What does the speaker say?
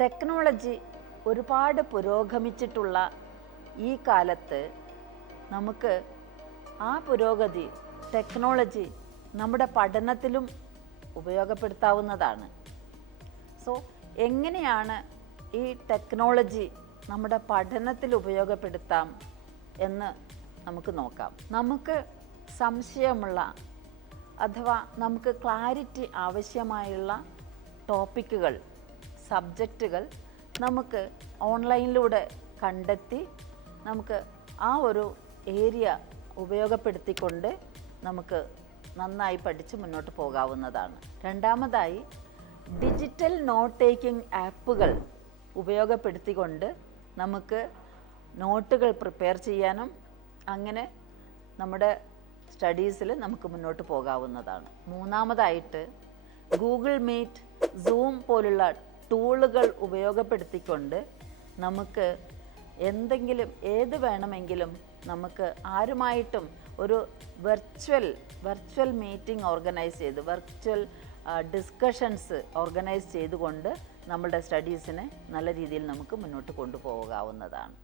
Technology ഒരുപാട് പുരോഗമിച്ചിട്ടുള്ള ഈ കാലത്ത് നമുക്ക് ആ പുരോഗതി ടെക്നോളജി നമ്മുടെ പഠനത്തിലും ഉപയോഗപ്പെടുത്താവുന്നതാണ്. സോ എങ്ങനെയാണ് ഈ ടെക്നോളജി നമ്മുടെ പഠനത്തിൽ ഉപയോഗപ്പെടുത്താം എന്ന് നമുക്ക് നോക്കാം. നമുക്ക് സംശയമുള്ള അഥവാ നമുക്ക് ക്ലാരിറ്റി ആവശ്യമായുള്ള ടോപ്പിക്കുകൾ, സബ്ജക്റ്റുകൾ നമുക്ക് ഓൺലൈനിലൂടെ കണ്ടെത്തി നമുക്ക് ആ ഒരു ഏരിയ ഉപയോഗപ്പെടുത്തിക്കൊണ്ട് നമുക്ക് നന്നായി പഠിച്ച് മുന്നോട്ട് പോകാവുന്നതാണ്. രണ്ടാമതായി, ഡിജിറ്റൽ നോട്ട് ടേക്കിംഗ് ആപ്പുകൾ ഉപയോഗപ്പെടുത്തിക്കൊണ്ട് നമുക്ക് നോട്ടുകൾ പ്രിപ്പയർ ചെയ്യാനും അങ്ങനെ നമ്മുടെ സ്റ്റഡീസിൽ നമുക്ക് മുന്നോട്ട് പോകാവുന്നതാണ്. മൂന്നാമതായിട്ട്, ഗൂഗിൾ മീറ്റ്, സൂം പോലുള്ള ടൂളുകൾ ഉപയോഗപ്പെടുത്തിക്കൊണ്ട് നമുക്ക് ഏത് വേണമെങ്കിലും നമുക്ക് ആരുമായിട്ടും ഒരു വെർച്വൽ മീറ്റിംഗ് ഓർഗനൈസ് ചെയ്ത് വെർച്വൽ ഡിസ്കഷൻസ് ഓർഗനൈസ് ചെയ്തുകൊണ്ട് നമ്മുടെ സ്റ്റഡീസിനെ നല്ല രീതിയിൽ നമുക്ക് മുന്നോട്ട് കൊണ്ടുപോകാവുന്നതാണ്.